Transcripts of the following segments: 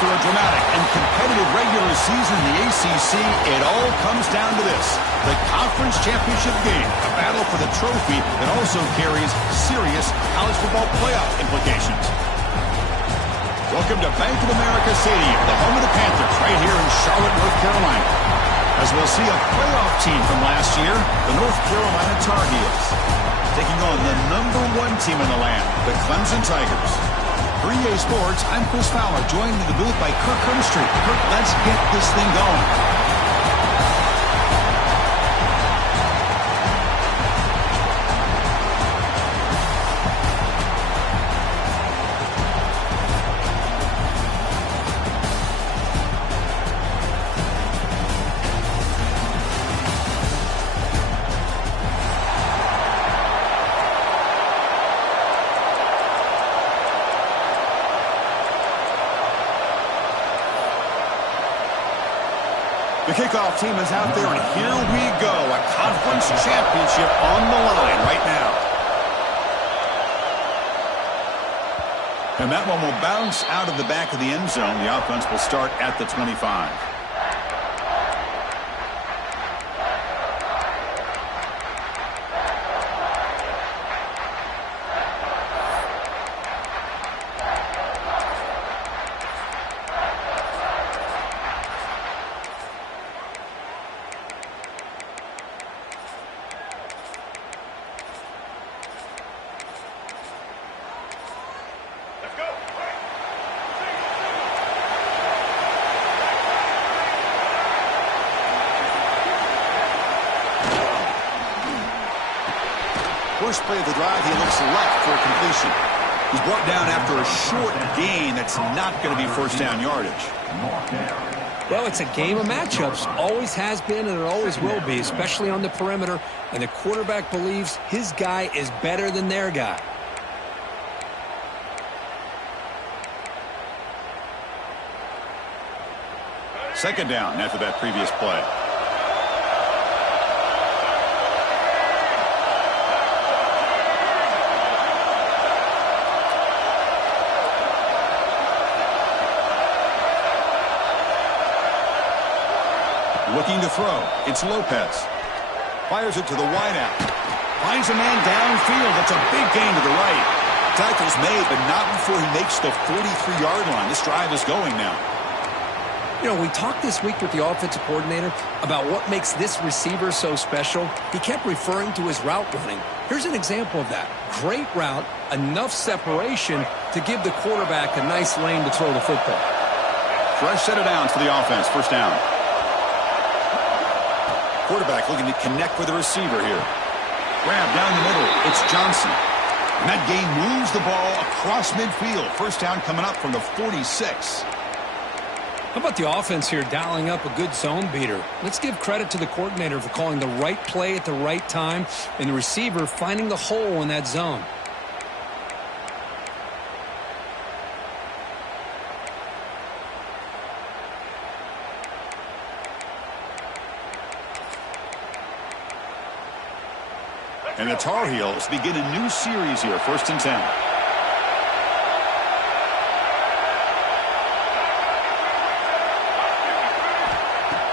After a dramatic and competitive regular season in the ACC, it all comes down to this: the conference championship game, a battle for the trophy that also carries serious college football playoff implications. Welcome to Bank of America Stadium, the home of the Panthers, right here in Charlotte, North Carolina. As we'll see a playoff team from last year, the North Carolina Tar Heels, taking on the #1 team in the land, the Clemson Tigers. For EA Sports, I'm Chris Fowler, joined in the booth by Kirk Herbstreit. Kirk, let's get this thing going. The kickoff team is out there, and here we go. A conference championship on the line right now. And that one will bounce out of the back of the end zone. The offense will start at the 25. First play of the drive, he looks left for completion. He's brought down after a short gain that's not going to be first down yardage. Well, it's a game of matchups. Always has been, and it always will be, especially on the perimeter. And the quarterback believes his guy is better than their guy. Second down after that previous play. Looking to throw. It's Lopez. Fires it to the wideout. Finds a man downfield. That's a big gain to the right. Tackle's made, but not before he makes the 43-yard line. This drive is going now. You know, we talked this week with the offensive coordinator about what makes this receiver so special. He kept referring to his route running. Here's an example of that. Great route, enough separation to give the quarterback a nice lane to throw the football. Fresh set of downs for the offense. First down. Quarterback looking to connect with the receiver here. Grab down the middle. It's Johnson. And that gain moves the ball across midfield. First down coming up from the 46. How about the offense here dialing up a good zone beater? Let's give credit to the coordinator for calling the right play at the right time and the receiver finding the hole in that zone. And the Tar Heels begin a new series here, 1st and 10.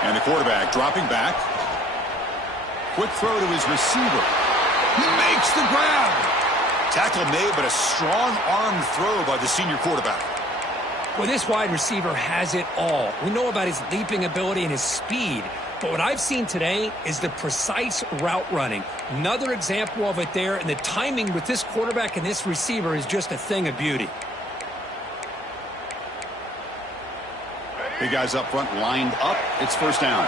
And the quarterback dropping back. Quick throw to his receiver. He makes the grab. Tackle made, but a strong arm throw by the senior quarterback. Well, this wide receiver has it all. We know about his leaping ability and his speed. But what I've seen today is the precise route running. Another example of it there, and the timing with this quarterback and this receiver is just a thing of beauty. Big guys up front lined up. It's first down.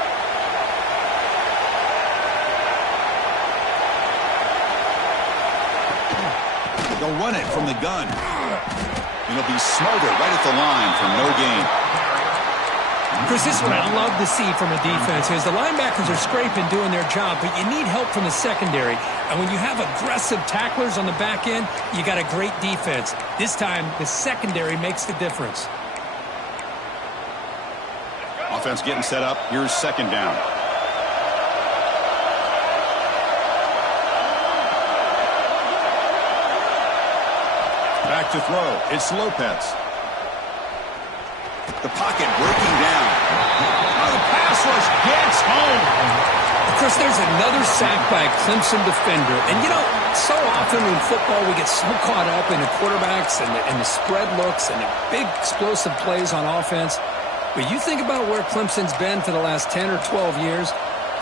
They'll run it from the gun. And it'll be smothered right at the line for no gain. Chris, this is what I love to see from a defense is the linebackers are scraping, doing their job, but you need help from the secondary. And when you have aggressive tacklers on the back end, you got a great defense. This time, the secondary makes the difference. Offense getting set up. Here's second down. Back to throw. It's Lopez. The pocket breaking down. Oh, the pass rush gets home. Of course, there's another sack by a Clemson defender. And, you know, so often in football we get so caught up in the quarterbacks and the spread looks and the big explosive plays on offense. But you think about where Clemson's been for the last 10 or 12 years,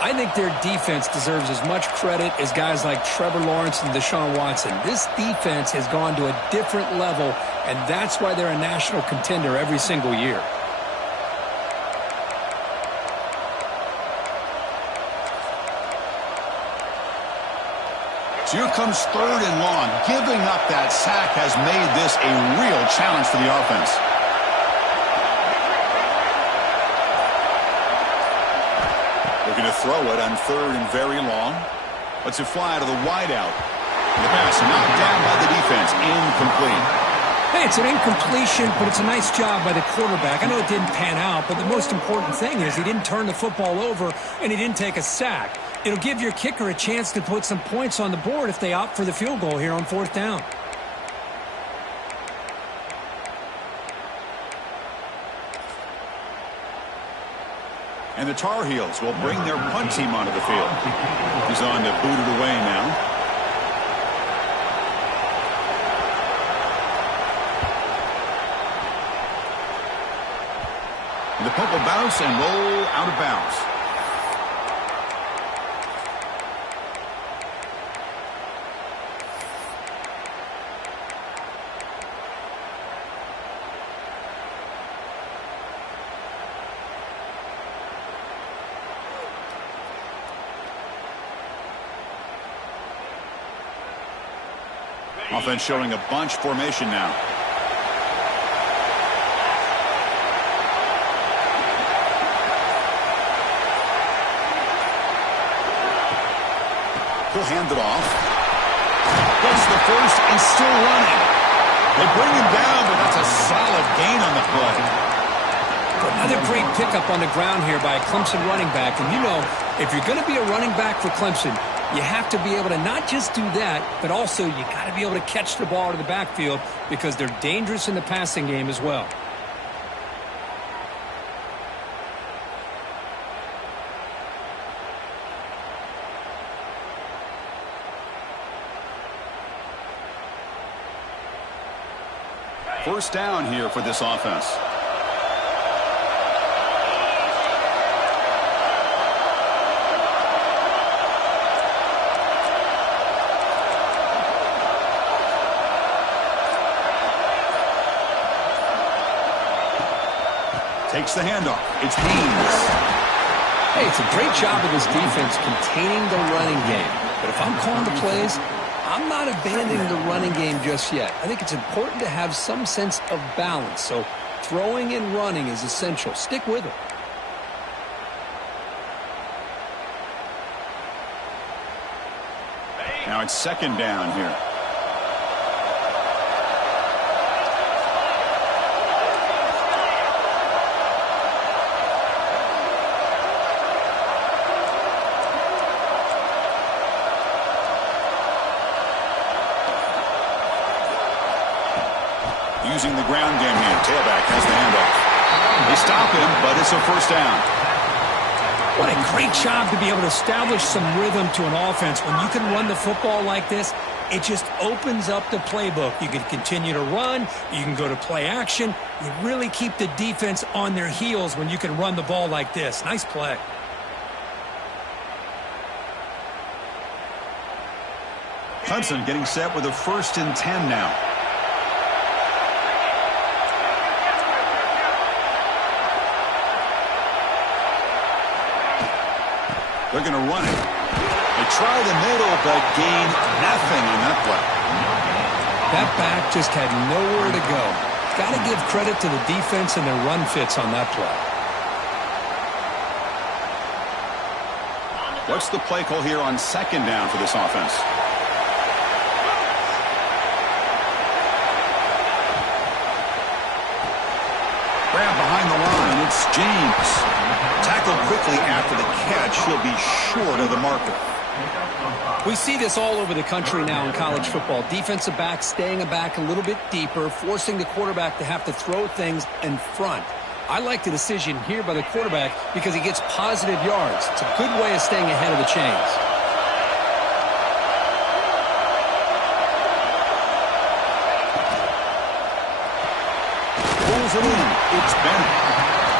I think their defense deserves as much credit as guys like Trevor Lawrence and Deshaun Watson. This defense has gone to a different level, and that's why they're a national contender every single year. So here comes 3rd and long. Giving up that sack has made this a real challenge for the offense. Looking to throw it on 3rd and very long. Lets it fly to the wideout. The pass knocked down by the defense. Incomplete. Hey, it's an incompletion, but it's a nice job by the quarterback. I know it didn't pan out, but the most important thing is he didn't turn the football over and he didn't take a sack. It'll give your kicker a chance to put some points on the board if they opt for the field goal here on 4th down. And the Tar Heels will bring their punt team onto the field. He's on to boot it away now. And the punt will bounce and roll out of bounds. Offense showing a bunch formation now. He'll hand it off. Gets the first and still running. They bring him down, but that's a solid gain on the play. Another great pickup on the ground here by a Clemson running back. And you know, if you're going to be a running back for Clemson, you have to be able to not just do that, but also you got to be able to catch the ball to the backfield because they're dangerous in the passing game as well. First down here for this offense. Takes the handoff. It's Haynes. Hey, it's a great job of this defense containing the running game. But if I'm calling the plays, I'm not abandoning the running game just yet. I think it's important to have some sense of balance. So throwing and running is essential. Stick with it. Now it's 2nd down here. Using the ground game here. Tailback has the handoff. They stop him, but it's a first down. What a great job to be able to establish some rhythm to an offense. When you can run the football like this, it just opens up the playbook. You can continue to run. You can go to play action. You really keep the defense on their heels when you can run the ball like this. Nice play. Clemson getting set with a 1st and 10 now. They're going to run it. They try the middle, but gain nothing on that play. That back just had nowhere to go. Got to give credit to the defense and their run fits on that play. What's the play call here on 2nd down for this offense? Grab behind the line. It's James. Tackled quickly after the catch. He'll be short of the marker. We see this all over the country now in college football. Defensive backs staying back a little bit deeper, forcing the quarterback to have to throw things in front. I like the decision here by the quarterback because he gets positive yards. It's a good way of staying ahead of the chains. Pulls it in. It's Bennett.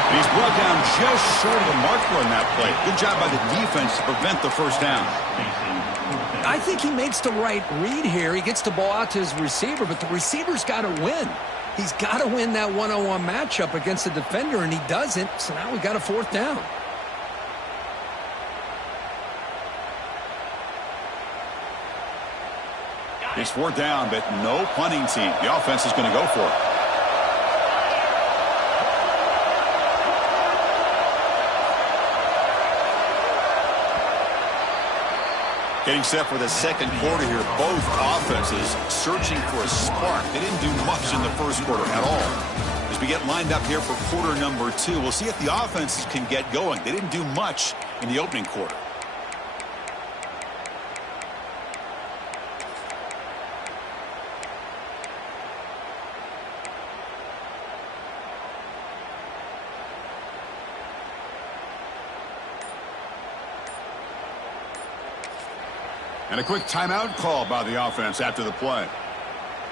And he's brought down just short of the marker on that play. Good job by the defense to prevent the first down. I think he makes the right read here. He gets the ball out to his receiver, but the receiver's got to win. He's got to win that one-on-one matchup against the defender, and he doesn't, so now we've got a fourth down. It's fourth down, but no punting team. The offense is going to go for it. Getting set for the second quarter here. Both offenses searching for a spark. They didn't do much in the first quarter at all. As we get lined up here for quarter number 2, we'll see if the offenses can get going. They didn't do much in the opening quarter. And a quick timeout call by the offense after the play.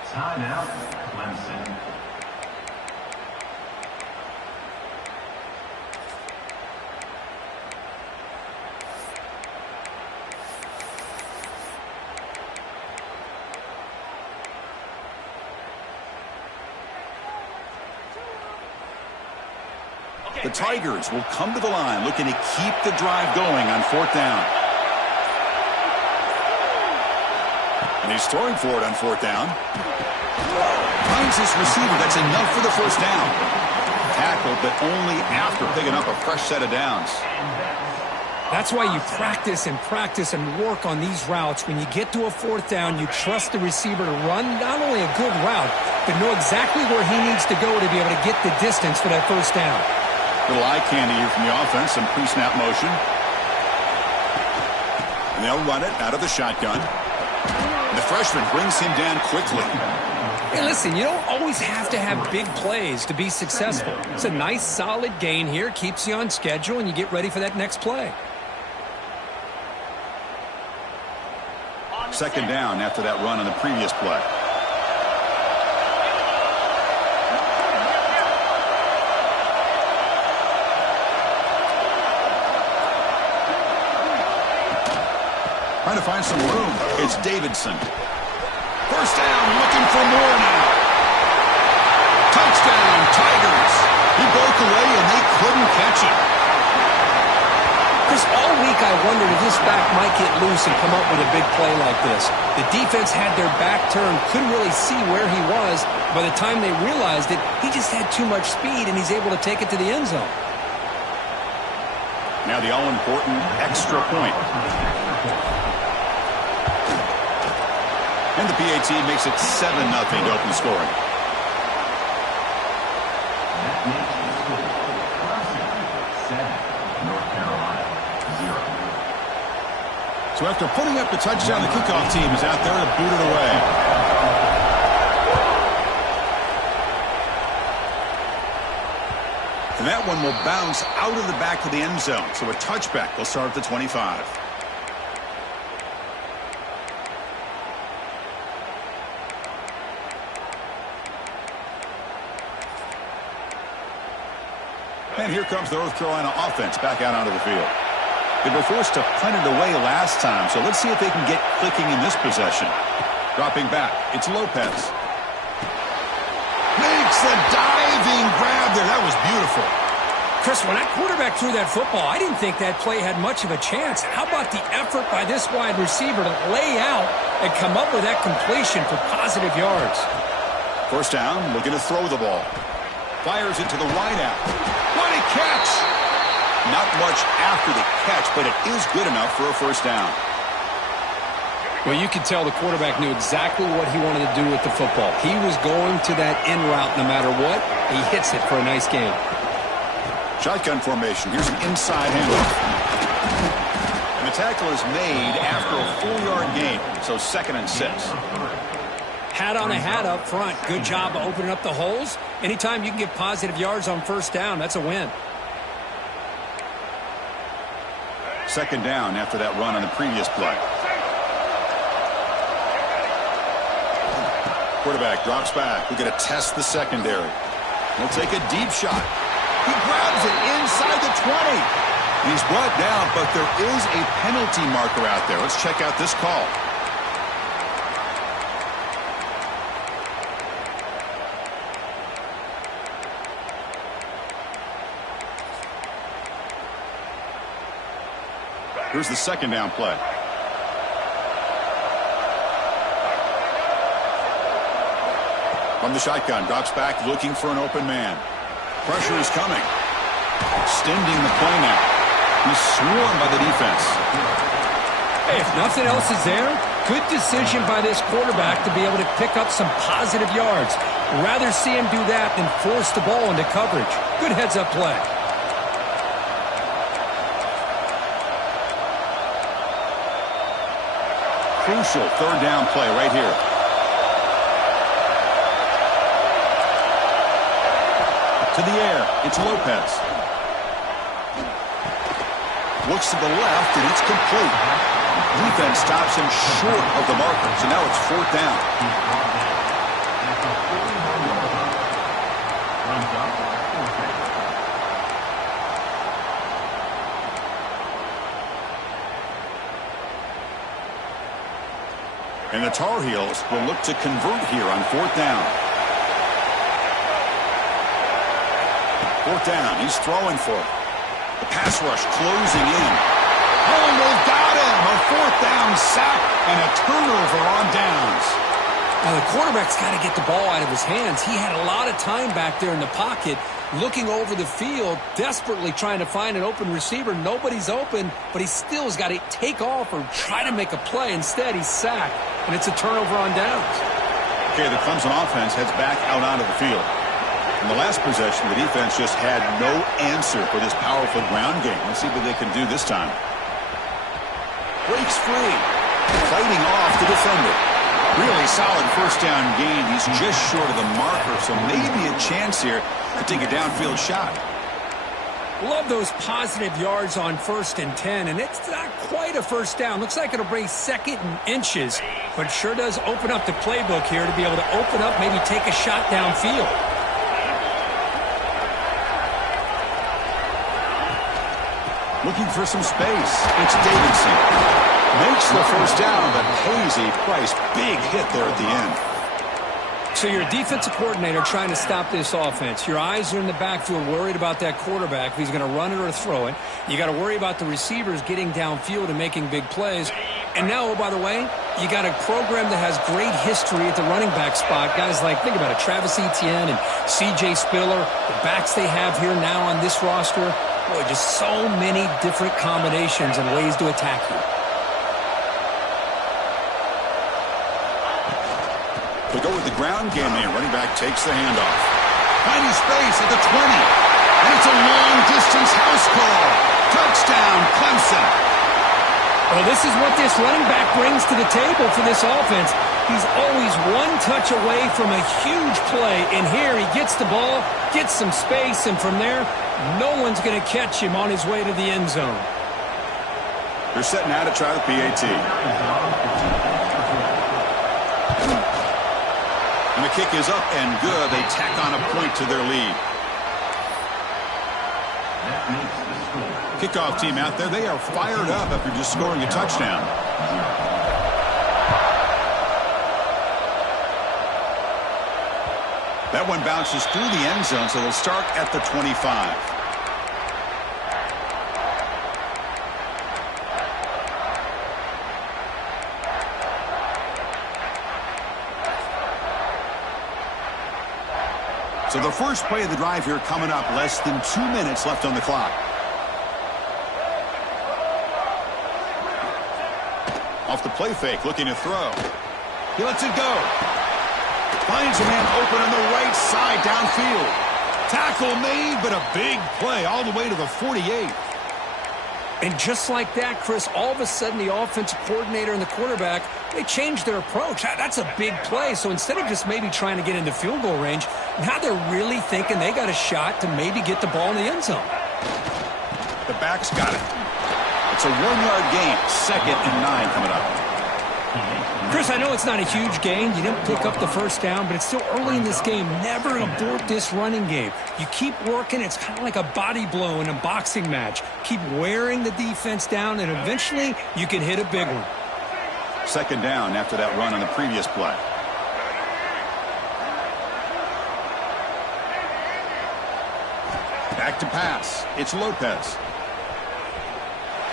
Timeout, Clemson. The Tigers will come to the line looking to keep the drive going on fourth down. And he's throwing for it on fourth down. Finds his receiver. That's enough for the first down. Tackled, but only after picking up a fresh set of downs. That's why you practice and work on these routes. When you get to a fourth down, you trust the receiver to run not only a good route, but know exactly where he needs to go to be able to get the distance for that first down. Little eye candy here from the offense. Some pre-snap motion. And they'll run it out of the shotgun. The freshman brings him down quickly. Hey, listen, you don't always have to have big plays to be successful. It's a nice, solid gain here. Keeps you on schedule, and you get ready for that next play. Second down after that run on the previous play. Trying to find some room. It's Davidson. First down, looking for more now. Touchdown, Tigers. He broke away, and they couldn't catch him. Chris, all week I wondered if this back might get loose and come up with a big play like this. The defense had their back turned, couldn't really see where he was. By the time they realized it, he just had too much speed, and he's able to take it to the end zone. Now the all-important extra point. And the PAT makes it 7-0 to open scoring. That makes the score Clemson 7, North Carolina 0. So after putting up the touchdown, the kickoff team is out there to boot it away. And that one will bounce out of the back of the end zone. So a touchback will start at the 25. And here comes the North Carolina offense back out onto the field. They were forced to punt it away last time, so let's see if they can get clicking in this possession. Dropping back, it's Lopez. Makes a diving grab there. That was beautiful. Chris, when that quarterback threw that football, I didn't think that play had much of a chance. How about the effort by this wide receiver to lay out and come up with that completion for positive yards? First down, looking to throw the ball. Fires it to the wide out. What a catch! Not much after the catch, but it is good enough for a first down. Well, you could tell the quarterback knew exactly what he wanted to do with the football. He was going to that in route no matter what. He hits it for a nice gain. Shotgun formation. Here's an inside handoff. And the tackle is made after a 4-yard gain, so 2nd and 6. Hat on a hat up front. Good job of opening up the holes. Anytime you can get positive yards on first down, that's a win. Second down after that run on the previous play. Quarterback drops back. We're going to test the secondary. He'll take a deep shot. He grabs it inside the 20. He's brought down, but there is a penalty marker out there. Let's check out this call. Here's the second down play. From the shotgun, drops back looking for an open man. Pressure is coming. Extending the play now. He's swarmed by the defense. Hey, if nothing else is there, good decision by this quarterback to be able to pick up some positive yards. Rather see him do that than force the ball into coverage. Good heads-up play. Crucial third down play right here. To the air, it's Lopez. Looks to the left, and it's complete. Defense stops him short of the marker, so now it's fourth down. And the Tar Heels will look to convert here on fourth down. Fourth down, he's throwing for it. The pass rush closing in. Oh, they've got him! A fourth down sack and a turnover on downs. Now, the quarterback's got to get the ball out of his hands. He had a lot of time back there in the pocket, looking over the field, desperately trying to find an open receiver. Nobody's open, but he still has got to take off or try to make a play. Instead, he's sacked, and it's a turnover on downs. Okay, the Clemson offense heads back out onto the field. In the last possession, the defense just had no answer for this powerful ground game. Let's see what they can do this time. Breaks free. Fighting off the defender. Really solid first down gain. He's just short of the marker, so maybe a chance here to take a downfield shot. Love those positive yards on 1st and 10, and it's not quite a first down. Looks like it'll bring second and inches, but sure does open up the playbook here to be able to open up, maybe take a shot downfield. Looking for some space. It's Davidson. Makes the first down, but pays a price. Big hit there at the end. So you're a defensive coordinator trying to stop this offense. Your eyes are in the backfield worried about that quarterback, if he's going to run it or throw it. You got to worry about the receivers getting downfield and making big plays. And now, oh, by the way, you got a program that has great history at the running back spot. Guys like, think about it, Travis Etienne and C.J. Spiller, the backs they have here now on this roster. Boy, just so many different combinations and ways to attack you. They go with the ground game here. Running back takes the handoff. Finding space at the 20. And it's a long-distance house call. Touchdown, Clemson. Well, this is what this running back brings to the table for this offense. He's always one touch away from a huge play. And here he gets the ball, gets some space, and from there, no one's going to catch him on his way to the end zone. They're setting out to try the PAT. And the kick is up and good. They tack on a point to their lead. Kickoff team out there, they are fired up after just scoring a touchdown. That one bounces through the end zone, so they'll start at the 25. So the first play of the drive here coming up, less than 2 minutes left on the clock. Off the play fake, looking to throw. He lets it go. Finds a man open on the right side downfield. Tackle made, but a big play all the way to the 48. And just like that, Chris, all of a sudden the offensive coordinator and the quarterback, they changed their approach. That's a big play. So instead of just maybe trying to get into field goal range, now they're really thinking they got a shot to maybe get the ball in the end zone. The back's got it. It's a 1-yard gain. 2nd and 9 coming up. Chris, I know it's not a huge gain. You didn't pick up the first down, but it's still early in this game. Never abort this running game. You keep working. It's kind of like a body blow in a boxing match. Keep wearing the defense down, and eventually you can hit a big one. 2nd down after that run on the previous play. Back to pass. It's Lopez.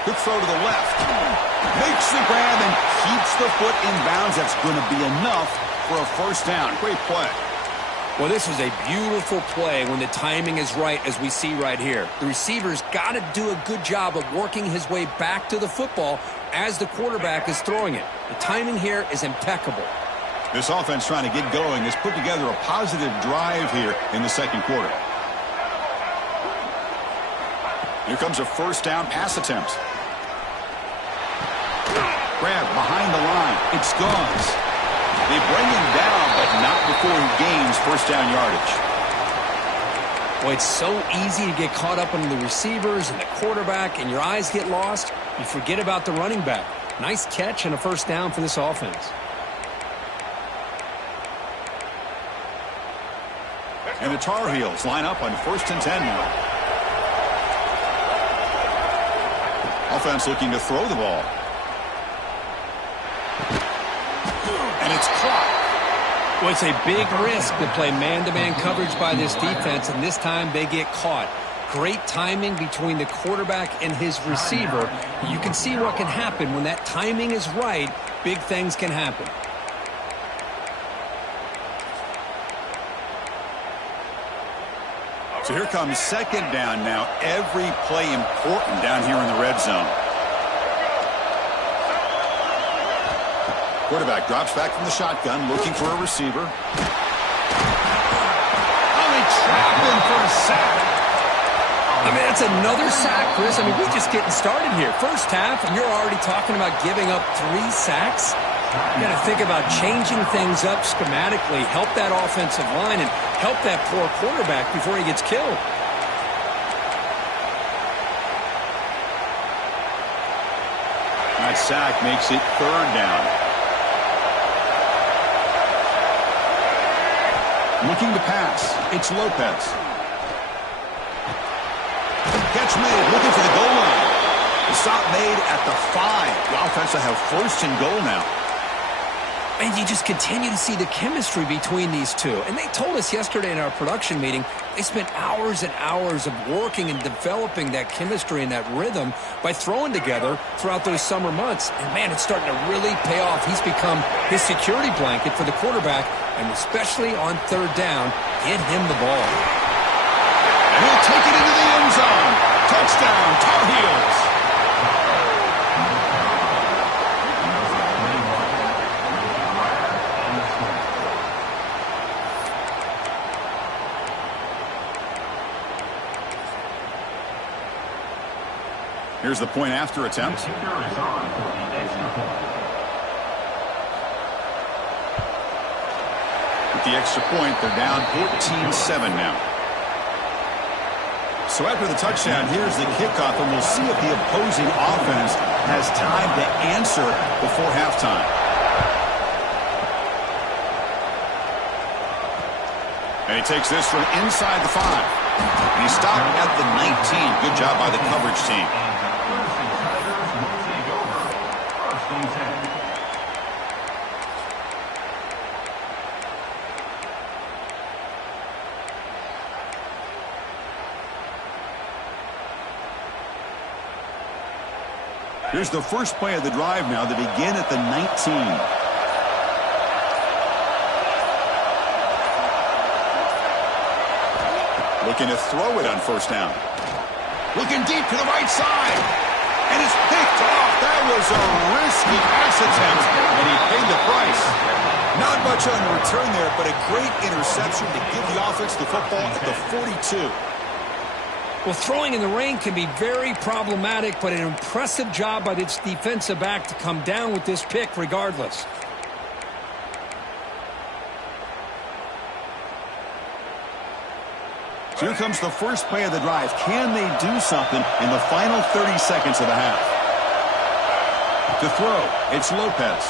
Good throw to the left. Makes the grab and keeps the foot in bounds. That's going to be enough for a first down. Great play. Well, this was a beautiful play when the timing is right, as we see right here. The receiver's got to do a good job of working his way back to the football as the quarterback is throwing it. The timing here is impeccable. This offense trying to get going has put together a positive drive here in the second quarter. Here comes a first down pass attempt. Grab behind the line. It's Gauze. They bring him down, but not before he gains first down yardage. Well, it's so easy to get caught up in the receivers and the quarterback, and your eyes get lost. You forget about the running back. Nice catch and a first down for this offense. And the Tar Heels line up on 1st and 10 now. Offense looking to throw the ball. And it's caught. Well, it's a big risk to play man-to-man coverage by this defense, and this time they get caught. Great timing between the quarterback and his receiver. You can see what can happen when that timing is right. Big things can happen. So here comes 2nd down now. Every play important down here in the red zone. Quarterback drops back from the shotgun, looking for a receiver. Oh, they trap him for a sack. I mean, that's another sack, Chris. I mean, we're just getting started here. First half, and you're already talking about giving up 3 sacks. You got to think about changing things up schematically, help that offensive line, and help that poor quarterback before he gets killed. That sack makes it 3rd down. Looking to pass. It's Lopez. Catch made. Looking for the goal line. The stop made at the 5. The offense will have 1st and goal now. And you just continue to see the chemistry between these two. And they told us yesterday in our production meeting, they spent hours and hours of working and developing that chemistry and that rhythm by throwing together throughout those summer months. And, man, it's starting to really pay off. He's become his security blanket for the quarterback, and especially on 3rd down, get him the ball. And he'll take it into the end zone. Touchdown, Tar Heels. Here's the point after attempt. With the extra point, they're down 14-7 now. So after the touchdown, here's the kickoff, and we'll see if the opposing offense has time to answer before halftime. And he takes this from inside the 5. And he stopped at the 19. Good job by the coverage team. Here's the first play of the drive now. They begin at the 19. Looking to throw it on 1st down. Looking deep to the right side. And it's picked off. That was a risky pass attempt, and he paid the price. Not much on the return there, but a great interception to give the offense the football at the 42. Well, throwing in the rain can be very problematic, but an impressive job by this defensive back to come down with this pick regardless. So here comes the first play of the drive. Can they do something in the final 30 seconds of the half? To throw, it's Lopez.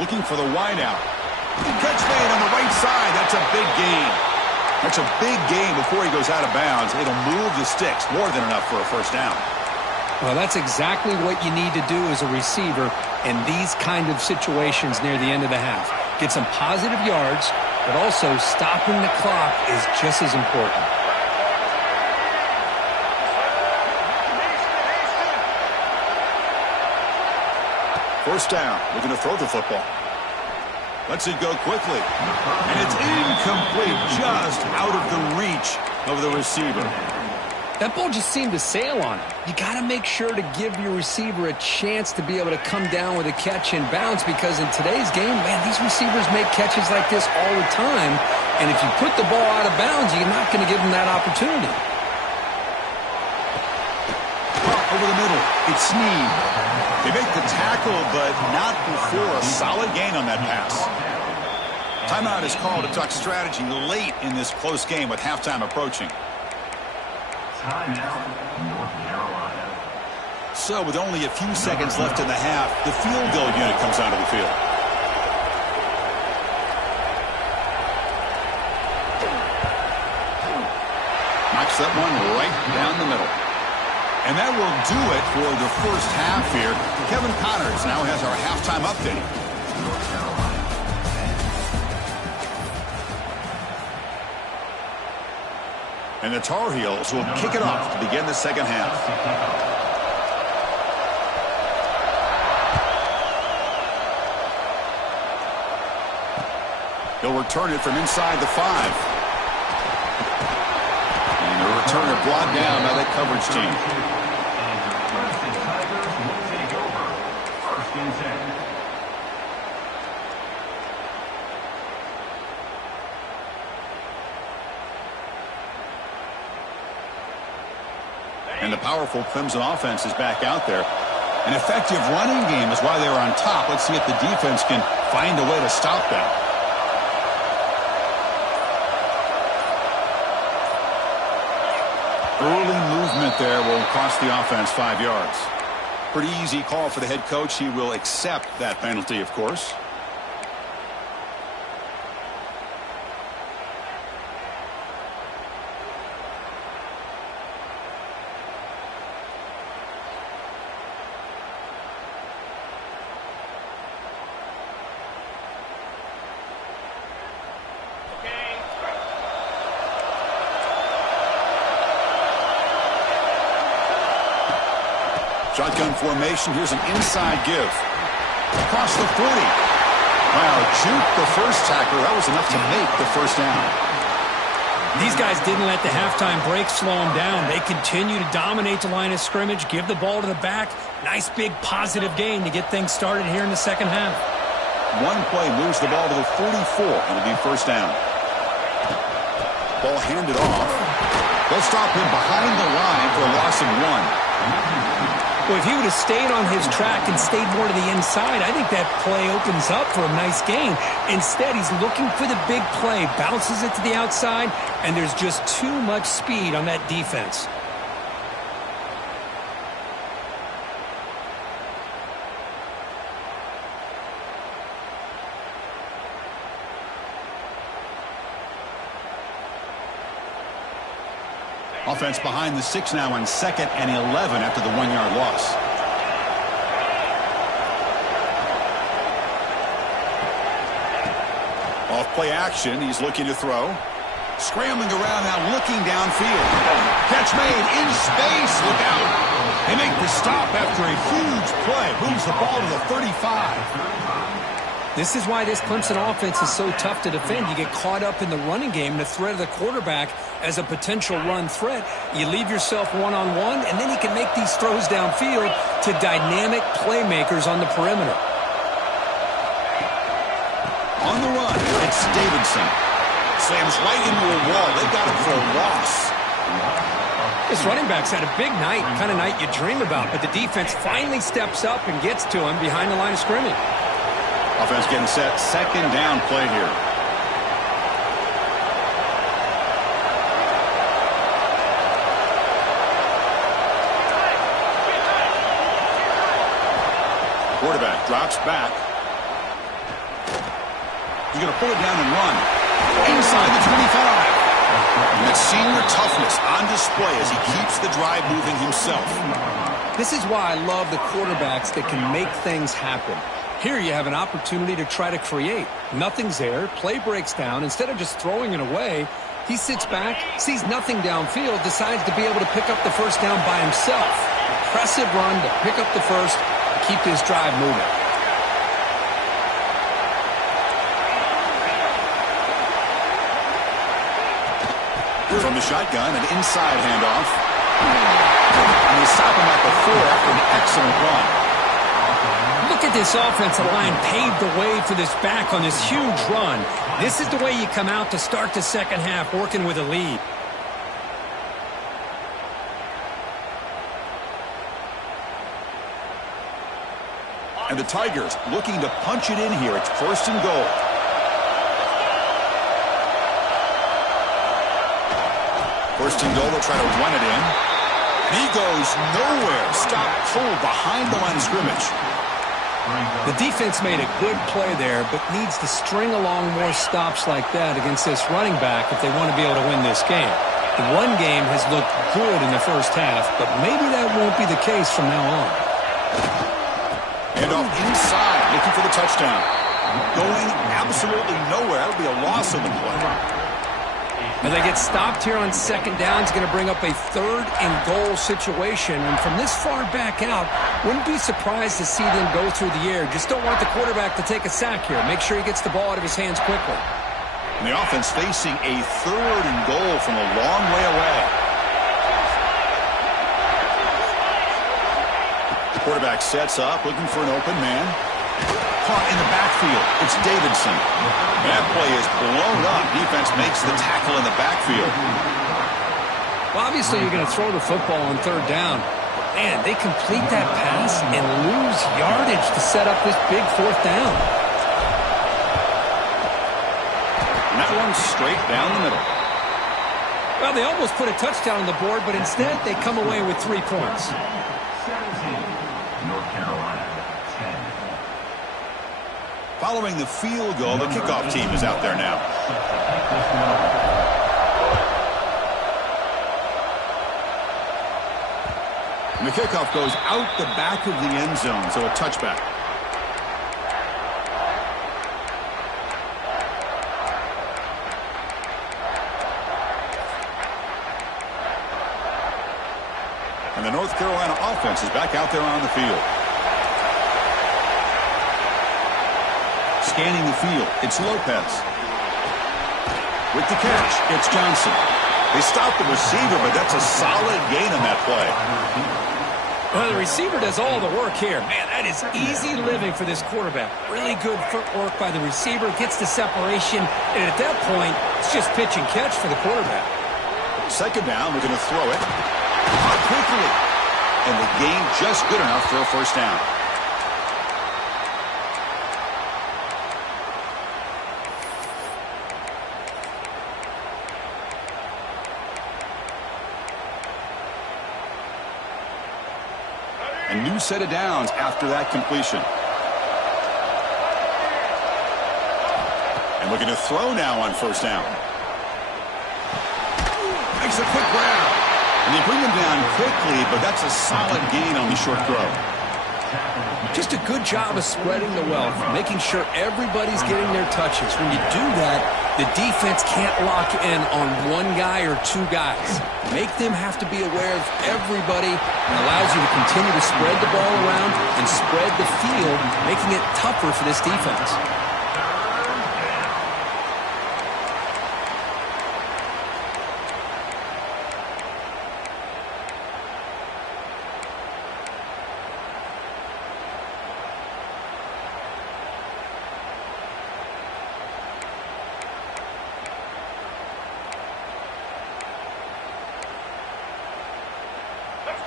Looking for the wideout. Catch made on the right side. That's a big gain. That's a big gain before he goes out of bounds. It'll move the sticks more than enough for a first down. Well, that's exactly what you need to do as a receiver in these kind of situations near the end of the half. Get some positive yards, but also stopping the clock is just as important. First down, looking to throw the football. Lets it go quickly. And it's incomplete, just out of the reach of the receiver. That ball just seemed to sail on it. You got to make sure to give your receiver a chance to be able to come down with a catch and bounce, because in today's game, man, these receivers make catches like this all the time. And if you put the ball out of bounds, you're not going to give them that opportunity. Over the middle, it's Snead. They make the tackle, but not before a solid gain on that pass. Timeout is called to talk strategy late in this close game with halftime approaching. Timeout, North Carolina. So with only a few seconds left in the half, the field goal unit comes onto the field. Knocks that one right down the middle. And that will do it for the first half here. Kevin Connors now has our halftime update. And the Tar Heels will kick it off to begin the second half. He'll return it from inside the 5. And the returner brought down by that coverage team. And the powerful Clemson offense is back out there. An effective running game is why they were on top. Let's see if the defense can find a way to stop that. Early movement there will cost the offense 5 yards. Pretty easy call for the head coach. He will accept that penalty, of course. Shotgun formation. Here's an inside give. Across the 40. Wow, juke the first tackler. That was enough to make the first down. These guys didn't let the halftime break slow them down. They continue to dominate the line of scrimmage, give the ball to the back. Nice big positive gain to get things started here in the second half. One play moves the ball to the 44. It'll be first down. Ball handed off. They'll stop him behind the line for a loss of 1. Well, if he would have stayed on his track and stayed more to the inside, I think that play opens up for a nice gain. Instead, he's looking for the big play, bounces it to the outside, and there's just too much speed on that defense. Offense behind the 6 now on 2nd and 11 after the 1-yard loss. Off play action. He's looking to throw. Scrambling around now, looking downfield. Catch made in space. Look out. They make the stop after a huge play. Moves the ball to the 35. This is why this Clemson offense is so tough to defend. You get caught up in the running game, the threat of the quarterback as a potential run threat. You leave yourself one-on-one, and then you can make these throws downfield to dynamic playmakers on the perimeter. On the run, it's Davidson. Slams right into a wall. They got him for a loss. This running back's had a big night, kind of night you dream about, but the defense finally steps up and gets to him behind the line of scrimmage. Offense getting set. Second down play here. Quarterback drops back. He's going to pull it down and run. Inside the 25. And that senior toughness on display as he keeps the drive moving himself. This is why I love the quarterbacks that can make things happen. Here you have an opportunity to try to create. Nothing's there. Play breaks down. Instead of just throwing it away, he sits back, sees nothing downfield, decides to be able to pick up the first down by himself. Impressive run to pick up the first and keep this drive moving. From the shotgun, an inside handoff. And they stop him at the 4 after an excellent run. Look at this offensive line paved the way for this back on this huge run. This is the way you come out to start the second half, working with a lead. And the Tigers looking to punch it in here. It's first and goal. First and goal, they'll try to run it in. And he goes nowhere. Stop pulled behind the line of scrimmage. The defense made a good play there, but needs to string along more stops like that against this running back if they want to be able to win this game. The run game has looked good in the first half, but maybe that won't be the case from now on. Handoff inside, looking for the touchdown. Going absolutely nowhere. That'll be a loss of the play. As they get stopped here on second down, it's going to bring up a third and goal situation. And from this far back out, wouldn't be surprised to see them go through the air. Just don't want the quarterback to take a sack here. Make sure he gets the ball out of his hands quickly. And the offense facing a third and goal from a long way away. The quarterback sets up, looking for an open man. Caught in the backfield. It's Davidson. That play is blown up. Defense makes the tackle in the backfield. Well, obviously you're going to throw the football on third down. Man, they complete that pass and lose yardage to set up this big fourth down. And that one's straight down the middle. Well, they almost put a touchdown on the board, but instead they come away with 3 points. 17, North Carolina, 10. Following the field goal, the kickoff team is out there now. And the kickoff goes out the back of the end zone, so a touchback. And the North Carolina offense is back out there on the field. Scanning the field, it's Lopez. With the catch, it's Johnson. They stopped the receiver, but that's a solid gain on that play. Well, the receiver does all the work here. Man, that is easy living for this quarterback. Really good footwork by the receiver, gets the separation, and at that point, it's just pitch and catch for the quarterback. Second down, we're going to throw it. Caught quickly. And the gain just good enough for a first down. A new set of downs after that completion. And looking to throw now on first down. Makes a quick grab. And they bring him down quickly, but that's a solid gain on the short throw. Just a good job of spreading the wealth, making sure everybody's getting their touches. When you do that, the defense can't lock in on one guy or two guys. Make them have to be aware of everybody. It allows you to continue to spread the ball around and spread the field, making it tougher for this defense.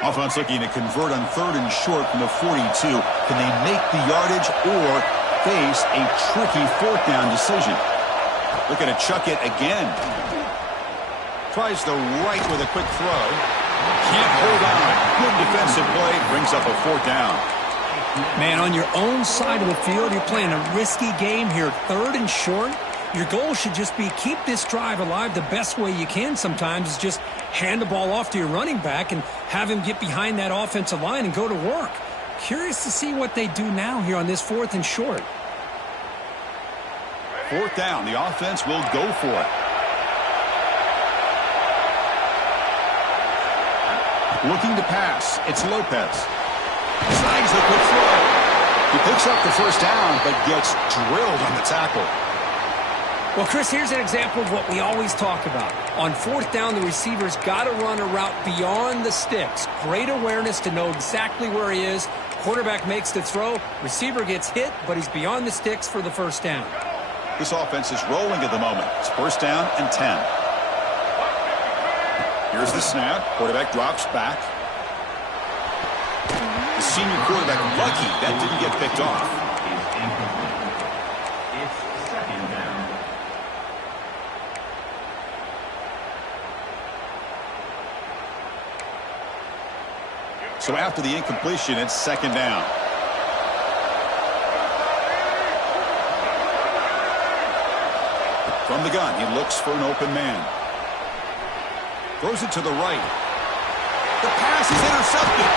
Offense looking to convert on 3rd and short from the 42. Can they make the yardage or face a tricky 4th down decision? Looking to chuck it again. Tries the right with a quick throw. Can't hold on. Good defensive play. Brings up a 4th down. Man, on your own side of the field, you're playing a risky game here. 3rd and short. Your goal should just be keep this drive alive the best way you can sometimes is just hand the ball off to your running back and have him get behind that offensive line and go to work. Curious to see what they do now here on this 4th and short. 4th down. The offense will go for it. Looking to pass. It's Lopez. Snags the quick throw. He picks up the 1st down, but gets drilled on the tackle. Well, Chris, here's an example of what we always talk about. On 4th down, the receiver's got to run a route beyond the sticks. Great awareness to know exactly where he is. Quarterback makes the throw. Receiver gets hit, but he's beyond the sticks for the 1st down. This offense is rolling at the moment. It's 1st down and 10. Here's the snap. Quarterback drops back. The senior quarterback lucky that didn't get picked off. It's 2nd down. So after the incompletion, it's 2nd down. From the gun, he looks for an open man. Throws it to the right. The pass is intercepted.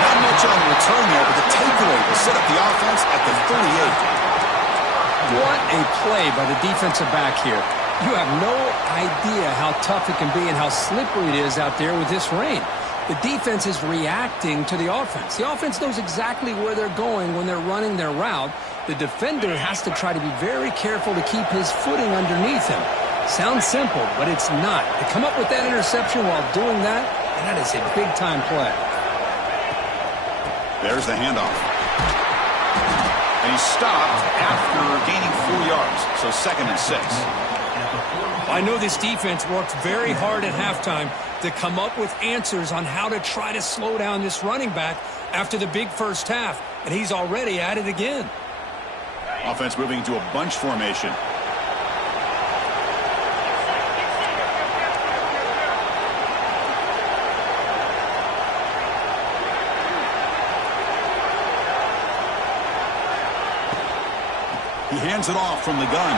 Not much on the return there, but the takeaway will set up the offense at the 38. What a play by the defensive back here. You have no idea how tough it can be and how slippery it is out there with this rain. The defense is reacting to the offense. The offense knows exactly where they're going when they're running their route. The defender has to try to be very careful to keep his footing underneath him. Sounds simple, but it's not. To come up with that interception while doing that, that is a big-time play. There's the handoff. And he's stopped after gaining 4 yards, so 2nd and 6. I know this defense worked very hard at halftime to come up with answers on how to try to slow down this running back after the big 1st half, and he's already at it again. Offense moving into a bunch formation. He hands it off from the gun.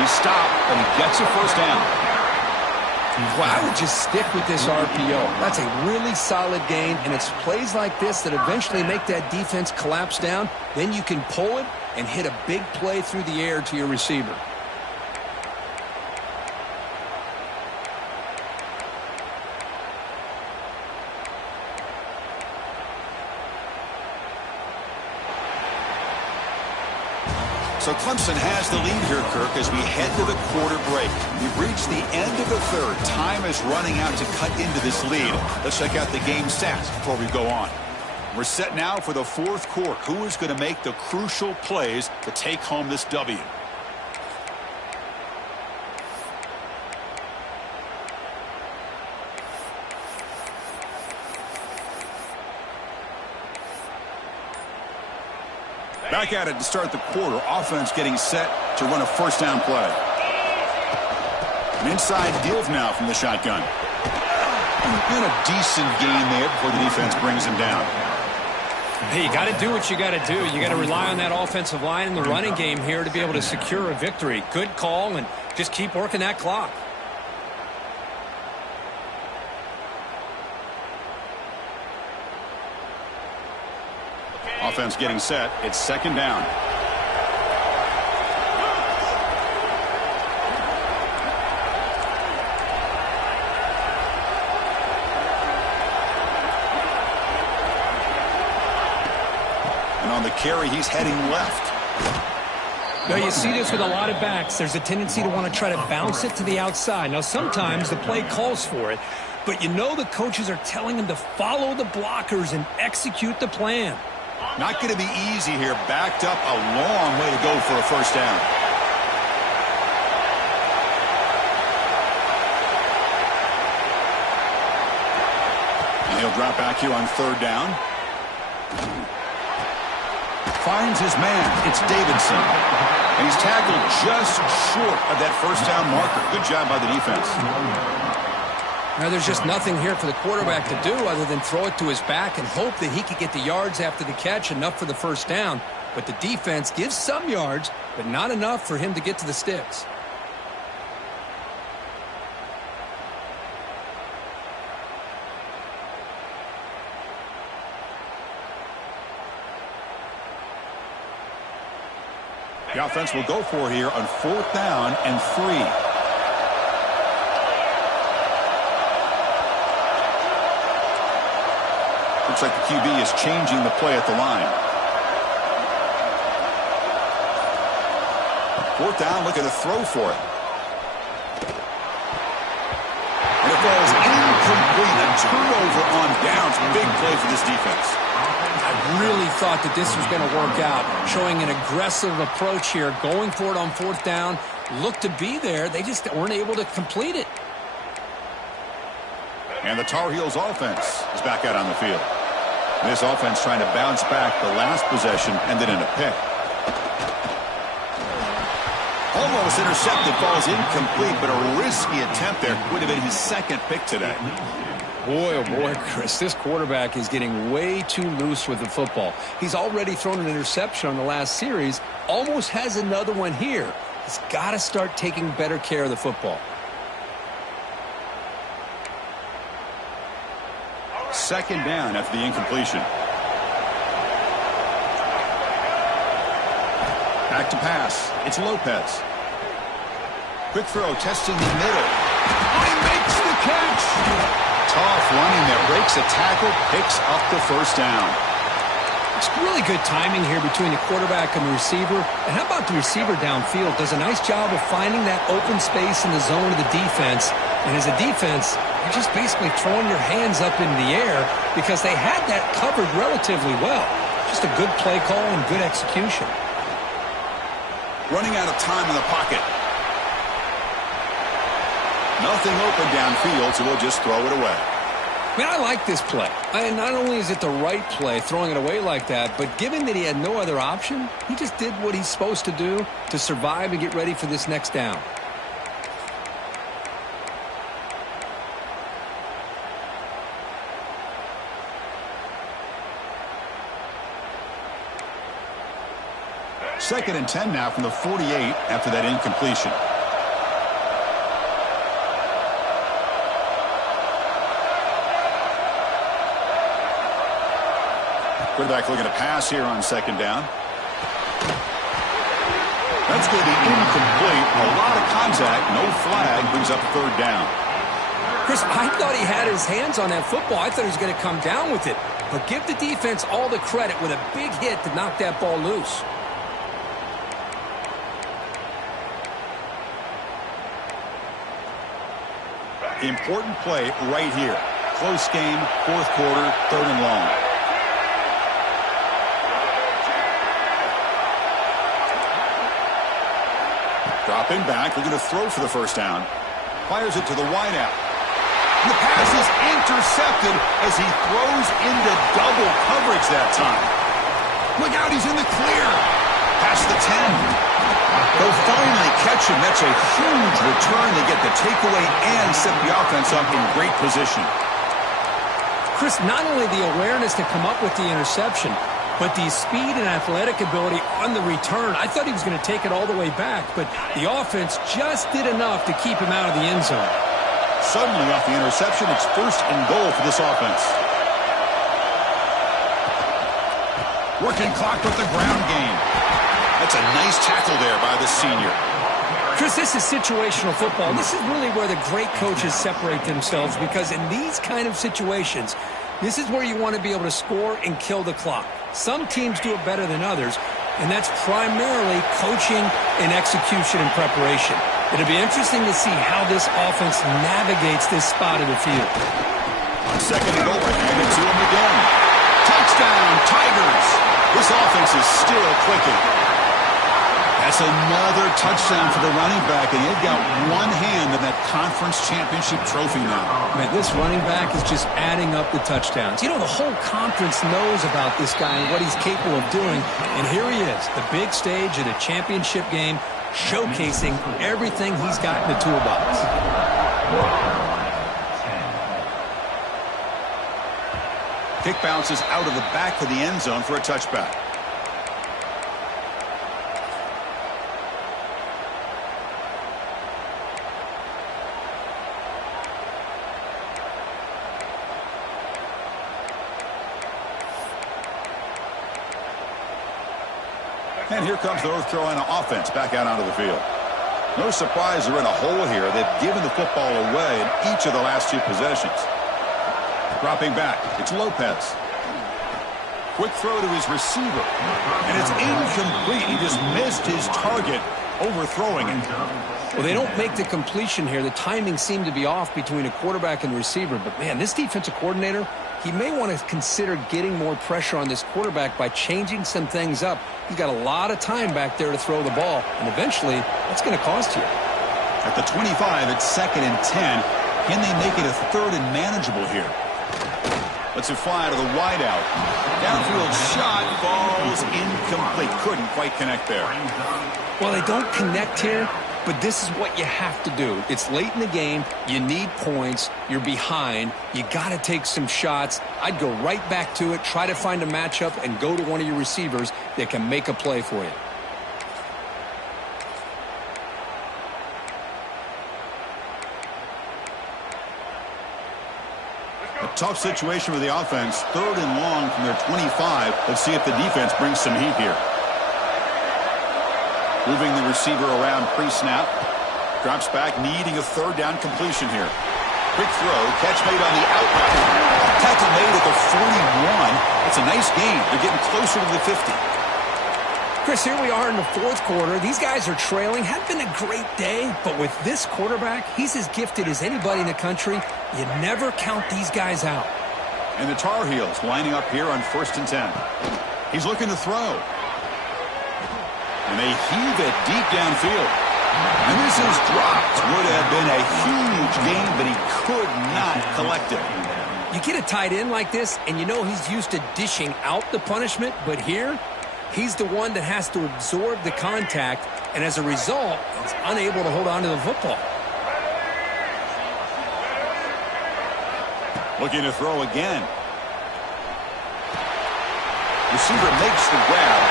He's stopped, but he gets a 1st down. Well, I would just stick with this RPO. That's a really solid gain, and it's plays like this that eventually make that defense collapse down. Then you can pull it and hit a big play through the air to your receiver. So Clemson has the lead here, Kirk, as we head to the quarter break. We've reached the end of the 3rd. Time is running out to cut into this lead. Let's check out the game stats before we go on. We're set now for the 4th quarter. Who is going to make the crucial plays to take home this W? Back at it to start the quarter. Offense getting set to run a 1st down play. An inside give now from the shotgun. And a decent gain there before the defense brings him down. Hey, you got to do what you got to do. You got to rely on that offensive line in the running game here to be able to secure a victory. Good call, and just keep working that clock. Offense getting set. It's 2nd down. And on the carry, he's heading left. Now, you see this with a lot of backs. There's a tendency to want to try to bounce it to the outside. Now, sometimes the play calls for it, but you know the coaches are telling them to follow the blockers and execute the plan. Not going to be easy here. Backed up a long way to go for a 1st down. He'll drop back here on third down. Finds his man. It's Davidson. And he's tackled just short of that first down marker. Good job by the defense. Now, there's just nothing here for the quarterback to do other than throw it to his back and hope that he could get the yards after the catch, enough for the first down. But the defense gives some yards, but not enough for him to get to the sticks. The offense will go for here on fourth down and 3. Looks like the QB is changing the play at the line. Fourth down, looking to throw for it. And it falls incomplete. A turnover on downs. Big play for this defense. I really thought that this was going to work out, showing an aggressive approach here, going for it on fourth down. Looked to be there. They just weren't able to complete it. And the Tar Heels offense is back out on the field. This offense trying to bounce back. The last possession ended in a pick. Almost intercepted, falls incomplete, but a risky attempt there. Would have been his second pick today. Boy, oh boy, Chris, this quarterback is getting way too loose with the football. He's already thrown an interception on the last series, almost has another one here. He's got to start taking better care of the football. Second down after the incompletion. Back to pass. It's Lopez. Quick throw, testing the middle. He makes the catch. Tough running there. Breaks a tackle, picks up the first down. It's really good timing here between the quarterback and the receiver. And how about the receiver downfield? Does a nice job of finding that open space in the zone of the defense. And as a defense, you're just basically throwing your hands up in the air because they had that covered relatively well. Just a good play call and good execution. Running out of time in the pocket. Nothing open downfield, so we'll just throw it away. Man, I like this play. And not only is it the right play, throwing it away like that, but given that he had no other option, he just did what he's supposed to do to survive and get ready for this next down. Second and 10 now from the 48 after that incompletion. Quarterback looking to pass here on second down. That's going to be incomplete. A lot of contact. No flag. Brings up third down. Chris, I thought he had his hands on that football. I thought he was going to come down with it. But give the defense all the credit with a big hit to knock that ball loose. Important play right here. Close game, fourth quarter, third and long. Dropping back, looking to throw for the first down. Fires it to the wideout. The pass is intercepted as he throws into double coverage that time. Look out, he's in the clear. Past the 10. They'll finally catch him. That's a huge return. They get the takeaway and set the offense up in great position. Chris, not only the awareness to come up with the interception, but the speed and athletic ability on the return. I thought he was going to take it all the way back, but the offense just did enough to keep him out of the end zone. Suddenly off the interception, it's first and goal for this offense. Working clock with the ground game. That's a nice tackle there by the senior. Chris, this is situational football. This is really where the great coaches separate themselves, because in these kind of situations, this is where you want to be able to score and kill the clock. Some teams do it better than others, and that's primarily coaching and execution and preparation. It'll be interesting to see how this offense navigates this spot of the field. On second and goal, hand it to him again. Touchdown, Tigers! This offense is still clicking. That's another touchdown for the running back, and they've got one hand in that conference championship trophy now. Man, this running back is just adding up the touchdowns. You know, the whole conference knows about this guy and what he's capable of doing, and here he is, the big stage at a championship game, showcasing everything he's got in the toolbox. Kick bounces out of the back of the end zone for a touchback. And here comes the North Carolina offense back out onto the field. No surprise they're in a hole here. They've given the football away in each of the last two possessions. Dropping back, it's Lopez. Quick throw to his receiver. And it's incomplete. He just missed his target, overthrowing it. Well, they don't make the completion here. The timing seemed to be off between a quarterback and receiver. But, man, this defensive coordinator, he may want to consider getting more pressure on this quarterback by changing some things up. He's got a lot of time back there to throw the ball, and eventually that's going to cost you. At the 25, it's 2nd and 10. Can they make it a 3rd and manageable here? Lets it fly to the wideout. Downfield shot falls incomplete. Couldn't quite connect there. Well, they don't connect here, but this is what you have to do. It's late in the game. You need points. You're behind. You got to take some shots. I'd go right back to it, try to find a matchup, and go to one of your receivers that can make a play for you. A tough situation for the offense. 3rd and long from their 25. Let's see if the defense brings some heat here. Moving the receiver around pre-snap. Drops back, needing a 3rd down completion here. Quick throw, catch made on the outright. Tackle made at the 41. It's a nice gain. They're getting closer to the 50. Chris, here we are in the 4th quarter. These guys are trailing. Had been a great day, but with this quarterback, he's as gifted as anybody in the country. You never count these guys out. And the Tar Heels lining up here on 1st and 10. He's looking to throw. And they heave it deep downfield. And this is dropped. Would have been a huge gain, but he could not collect it. You get a tight end like this, and you know he's used to dishing out the punishment, but here, he's the one that has to absorb the contact, and as a result, he's unable to hold on to the football. Looking to throw again. Receiver makes the grab.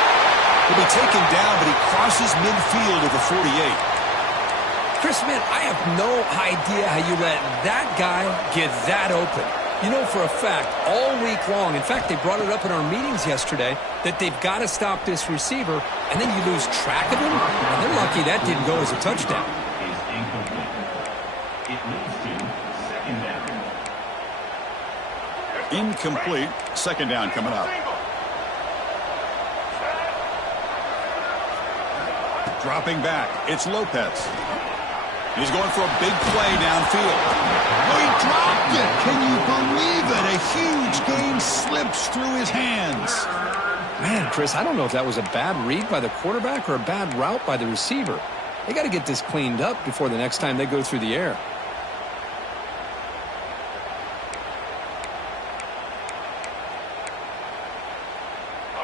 He'll be taken down, but he crosses midfield at the 48. Chris, man, I have no idea how you let that guy get that open. You know for a fact, all week long, in fact, they brought it up in our meetings yesterday, that they've got to stop this receiver, and then you lose track of him, and they're lucky that didn't go as a touchdown. Is incomplete. It leads to 2nd down. Incomplete. 2nd down coming up. Dropping back. It's Lopez. He's going for a big play downfield. Oh, he dropped it. Can you believe it? A huge gain slips through his hands. Man, Chris, I don't know if that was a bad read by the quarterback or a bad route by the receiver. They got to get this cleaned up before the next time they go through the air.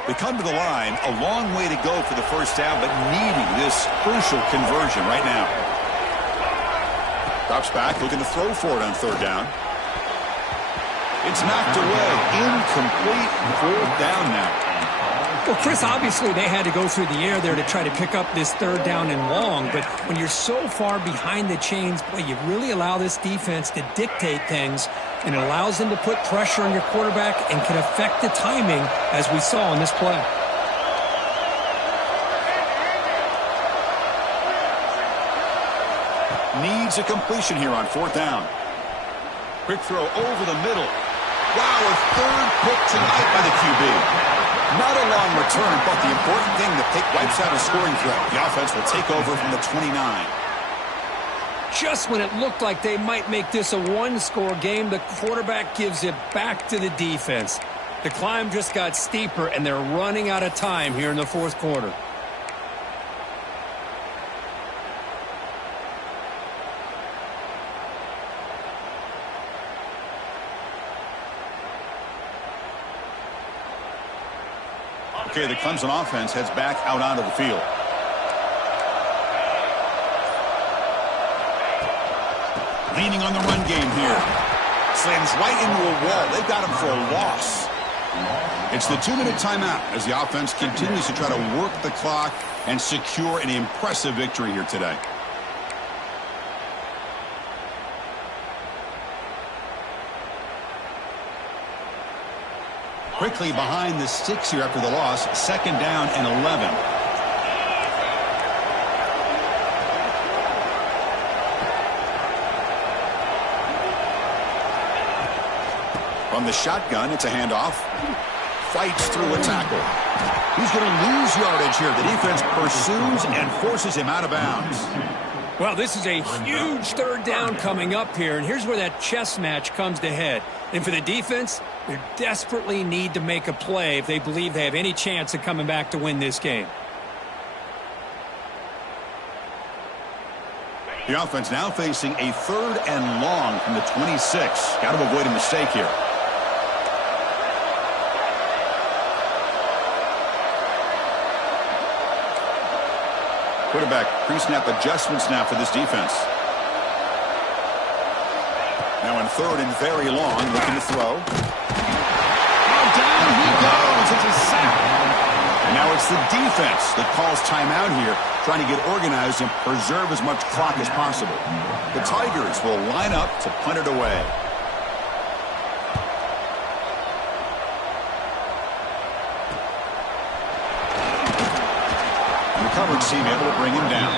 They come to the line, a long way to go for the 1st down, but needing this crucial conversion right now. Drops back, looking to throw for it on 3rd down. It's knocked away, incomplete, 4th down now. Well, Chris, obviously they had to go through the air there to try to pick up this 3rd down and long, but when you're so far behind the chains, boy, you really allow this defense to dictate things, and it allows them to put pressure on your quarterback and can affect the timing, as we saw in this play. Needs a completion here on 4th down. Quick throw over the middle. Wow, a 3rd pick tonight by the QB. Not a long return, but the important thing, the pick wipes out a scoring threat. The offense will take over from the 29. Just when it looked like they might make this a 1-score game, the quarterback gives it back to the defense. The climb just got steeper, and they're running out of time here in the 4th quarter. Okay, the Clemson offense heads back out onto the field. Leaning on the run game here. Slams right into a wall. They've got him for a loss. It's the 2-minute timeout as the offense continues to try to work the clock and secure an impressive victory here today. Quickly behind the sticks here after the loss. 2nd down and 11. From the shotgun, it's a handoff. Fights through a tackle. He's going to lose yardage here. The defense pursues and forces him out of bounds. Well, this is a huge 3rd down coming up here, and here's where that chess match comes to head. And for the defense, they desperately need to make a play if they believe they have any chance of coming back to win this game. The offense now facing a 3rd and long from the 26. Got to avoid a mistake here. Quarterback pre-snap adjustments now for this defense. Now in 3rd and very long, looking to throw. Oh, down he goes. It's a sack. And now it's the defense that calls timeout here, trying to get organized and preserve as much clock as possible. The Tigers will line up to punt it away. Coverage team able to bring him down.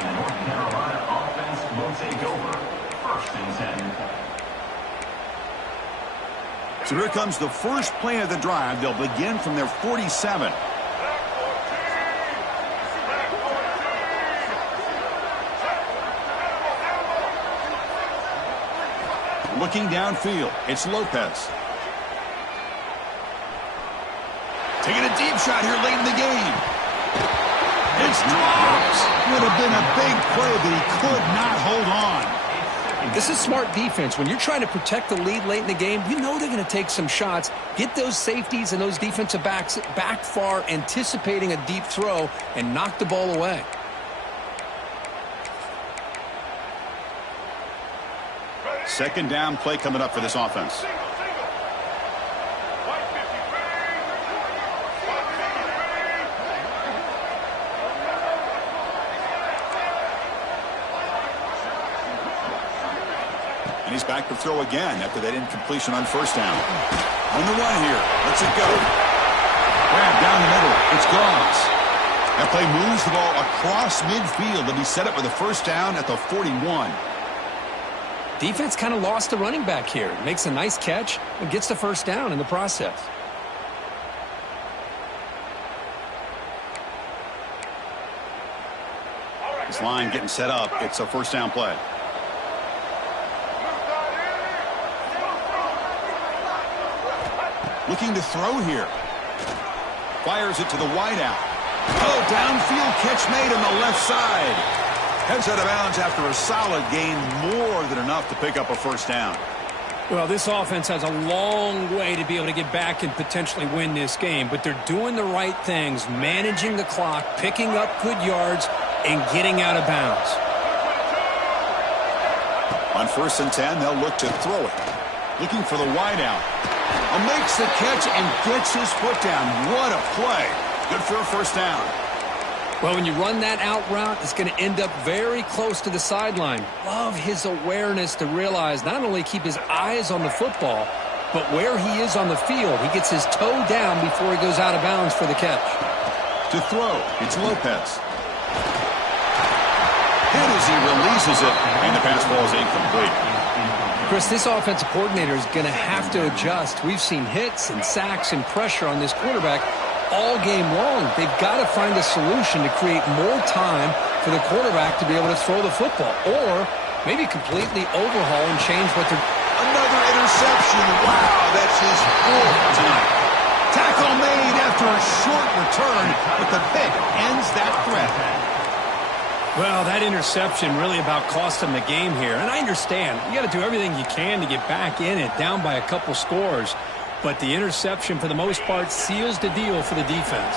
And North Carolina offense will take over. 1st and 10. So here comes the first play of the drive. They'll begin from their 47. Looking downfield, it's Lopez. Taking a deep shot here late in the game. It's dropped. Would have been a big play, but he could not hold on. This is smart defense. When you're trying to protect the lead late in the game, you know they're going to take some shots, get those safeties and those defensive backs back far, anticipating a deep throw, and knock the ball away. Second down play coming up for this offense. And he's back to throw again after that incompletion on 1st down. On the run here. Let's it go. Grab down the middle. It's Goss. That play moves the ball across midfield to be set up with a 1st down at the 41. Defense kind of lost the running back here. Makes a nice catch and gets the 1st down in the process. This line getting set up. It's a 1st down play. Looking to throw here. Fires it to the wideout. Oh, downfield catch made on the left side. Heads out of bounds after a solid gain, more than enough to pick up a 1st down. Well, this offense has a long way to be able to get back and potentially win this game, but they're doing the right things, managing the clock, picking up good yards, and getting out of bounds. On 1st and 10, they'll look to throw it. Looking for the wideout. Makes the catch and gets his foot down. What a play. Good for a 1st down. Well, when you run that out route, it's going to end up very close to the sideline. Love his awareness to realize not only keep his eyes on the football, but where he is on the field. He gets his toe down before he goes out of bounds for the catch. To throw, it's Lopez. Hit as he releases it, and the pass ball is incomplete. Chris, this offensive coordinator is going to have to adjust. We've seen hits and sacks and pressure on this quarterback all game long. They've got to find a solution to create more time for the quarterback to be able to throw the football, or maybe completely overhaul and change what they're... Another interception. Wow, that's his 4th tonight. Tackle made after a short return, but the pick ends that threat. Well, that interception really about cost them the game here. And I understand. You got to do everything you can to get back in it, down by a couple scores. but the interception, for the most part, seals the deal for the defense.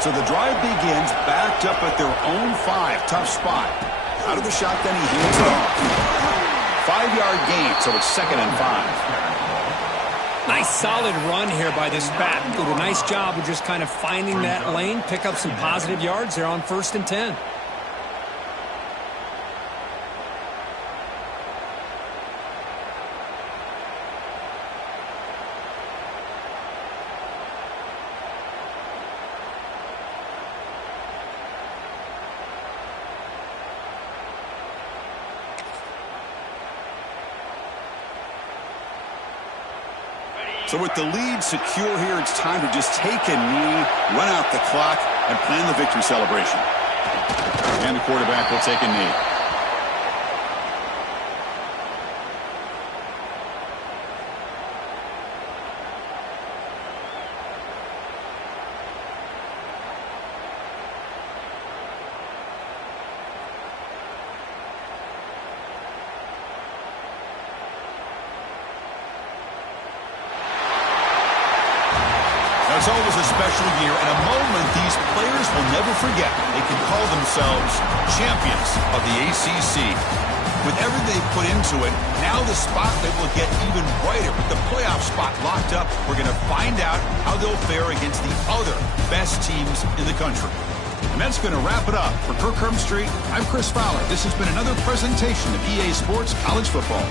So the drive begins backed up at their own 5. Tough spot. Out of the shotgun, he hands it off. 5-yard gain, so it's 2nd and 5. Nice solid run here by this back. Did a nice job of just kind of finding that lane, pick up some positive yards there on 1st and 10. So with the lead secure here, it's time to just take a knee, run out the clock, and plan the victory celebration. And the quarterback will take a knee. It's always a special year and a moment these players will never forget. They can call themselves champions of the ACC. With everything they put into it, now the spotlight will get even brighter. With the playoff spot locked up, we're going to find out how they'll fare against the other best teams in the country. And that's going to wrap it up. For Kirk Herbstreit, I'm Chris Fowler. This has been another presentation of EA Sports College Football.